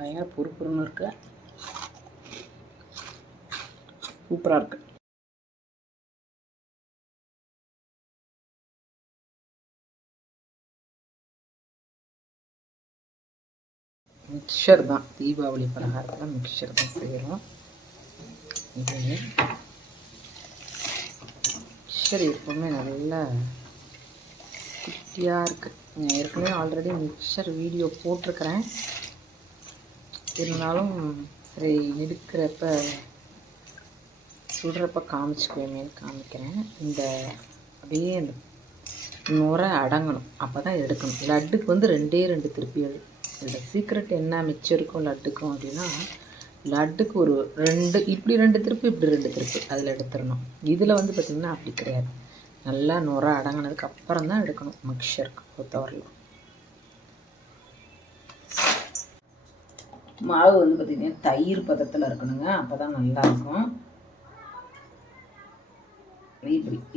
பயங்கர பொறுப்புன்னு இருக்கு, சூப்பராக இருக்குது. மிக்சர் தான், தீபாவளி பலகாரத்தில் மிக்சர் தான் செய்கிறோம். இது மிக்சர் எப்போவுமே நல்லா குட்டியாக இருக்குது. நான் ஏற்கனவே ஆல்ரெடி மிக்சர் வீடியோ போட்டிருக்கிறேன். இருந்தாலும் சரி, எடுக்கிறப்ப சுடுறப்ப காமிச்சுக்குவேமே காமிக்கிறேன். இந்த அப்படியே அந்த நுரை அடங்கணும், அப்போ தான் எடுக்கணும். லட்டுக்கு வந்து 2 திருப்பி இதில் சீக்ரெட் என்ன மிச்சம் இருக்கும் லட்டுக்கும் அப்படின்னா, லட்டுக்கு ஒரு 2 இப்படி 2 திருப்பு, இப்படி 2 திருப்பு அதில் எடுத்துடணும். இதில் வந்து பார்த்திங்கன்னா அப்படி கிடையாது. நல்லா நுரை அடங்கினதுக்கு அப்புறம் தான் எடுக்கணும் மிக்சருக்கு பொறுத்தவரையிலும். மாவு வந்து பார்த்திங்கன்னா தயிர் பதத்தில் இருக்கணுங்க, அப்போ தான் நல்லாயிருக்கும்.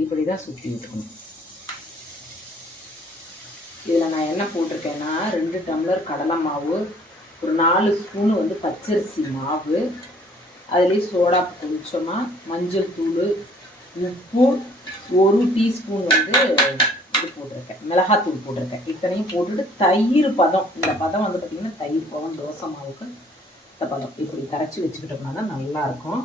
இப்படி தான் சுற்றி விட்டுக்கணும். இதில் நான் என்ன போட்டிருக்கேன்னா 2 டம்ளர் கடலை மாவு, ஒரு 4 ஸ்பூனு வந்து பச்சரிசி மாவு, அதுலேயும் சோடா கொஞ்சமாக, மஞ்சள் தூள், உப்பு, 1 டீஸ்பூன் வந்து இது போட்டிருக்கேன், மிளகாத்தூள் போட்டிருக்கேன். இத்தனையும் போட்டுட்டு தயிர் பதம், இந்த பதம் வந்து பார்த்திங்கன்னா தயிர் பதம் தோசை மாவுக்கு இந்த பதம் இப்படி கரைச்சி வச்சுக்கிட்டோம்னா தான் நல்லாயிருக்கும்.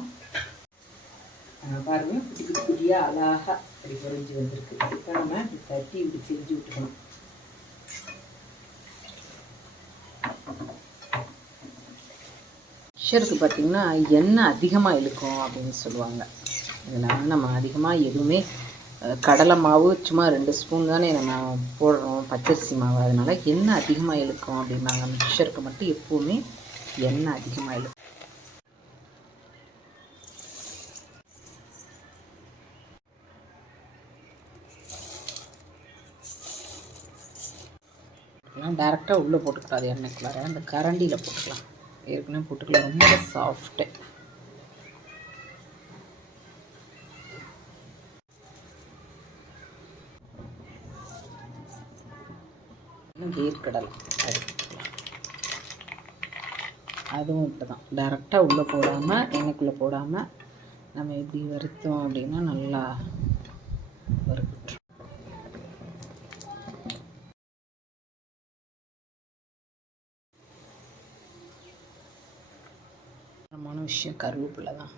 பாருங்கள், குட்டி குட்டியாக அழகாக இப்படி பொரிஞ்சு வந்திருக்கு. இப்போ நம்ம தட்டி இப்படி செஞ்சு விட்டுக்கணும். மிக்சருக்கு பார்த்திங்கன்னா எண்ணெய் அதிகமாக இழுக்கும் அப்படின்னு சொல்லுவாங்க. இதனால் நம்ம அதிகமாக எதுவுமே கடலை மாவு சும்மா 2 ஸ்பூன் தானே நம்ம போடுறோம், பச்சரிசி மாவு, அதனால் எண்ணெய் அதிகமாக இழுக்கும் அப்படின்னாங்க. மிக்சருக்கு மட்டும் எப்போவுமே எண்ணெய் அதிகமாக இழுக்கும். டேரெக்டாக உள்ளே போட்டுக்கூடாது, எண்ணெய்க்குள்ளார அந்த கரண்டியில் போட்டுக்கலாம். ஏற்கனவே போட்டுக்கலாம், ரொம்ப சாஃப்ட்டு. வேர்க்கடலை அதுவும் இப்போ தான் டேரெக்டாக உள்ளே போடாமல், எண்ணெய்க்குள்ளே போடாமல் நம்ம எப்படி வறுத்தோம் அப்படின்னா நல்லா வறுத்துட்ரும். முக்கியமான விஷயம் கருவேப்பிலை தான்.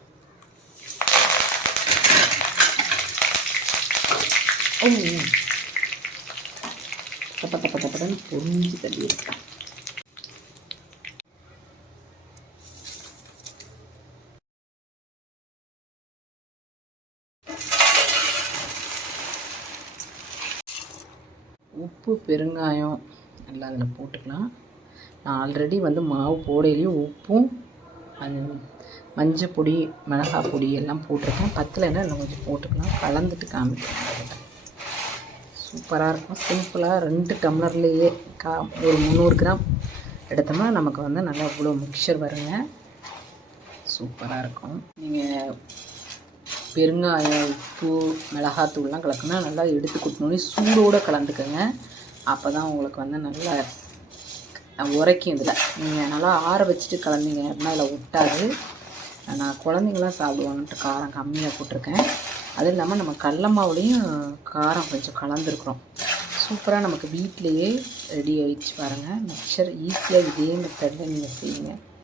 தப்பன்னு பொறிஞ்சு தள்ளி இருக்கேன். உப்பு, பெருங்காயம் எல்லாம் அதில் போட்டுக்கலாம். நான் ஆல்ரெடி வந்து மாவு போடையிலையும் உப்பும் அந்த மஞ்சள் பொடி, மிளகாய் பொடி எல்லாம் போட்டிருக்கேன். பத்தலைன்னா இன்னும் கொஞ்சம் போட்டுக்கலாம். கலந்துட்டு காமிக்கிறேன். சூப்பராக இருக்கும். சிம்பிளாக 2 டம்ளர்லேயே ஒரு 300 கிராம் எடுத்தோம்னா நமக்கு வந்து நல்லா இவ்வளோ மிக்சர் வருங்க. சூப்பராக இருக்கும். நீங்கள் பெருங்காயம், உப்பு, மிளகாத்தூள்லாம் கலக்குனா நல்லா எடுத்து கொடுத்தோன்னே சூடோடு கலந்துக்கோங்க. அப்போ தான் உங்களுக்கு வந்து நல்லா உரைக்கும். இதில் நீங்கள் நல்லா ஆற வச்சுட்டு கலந்தீங்க அப்படின்னா அதில் ஒட்டாது. நான் குழந்தைங்களாம் சாப்பிடுவாங்கன்ட்டு காரம் கம்மியாக போட்டிருக்கேன். அது இல்லாமல் நம்ம கடல மாவுலேயும் காரம் கொஞ்சம் கலந்துருக்குறோம். சூப்பராக நமக்கு வீட்டிலையே ரெடி ஆகிடுச்சு பாருங்கள் மிக்சர். ஈஸியாக இதே மெத்தடில் நீங்கள் செய்யுங்க.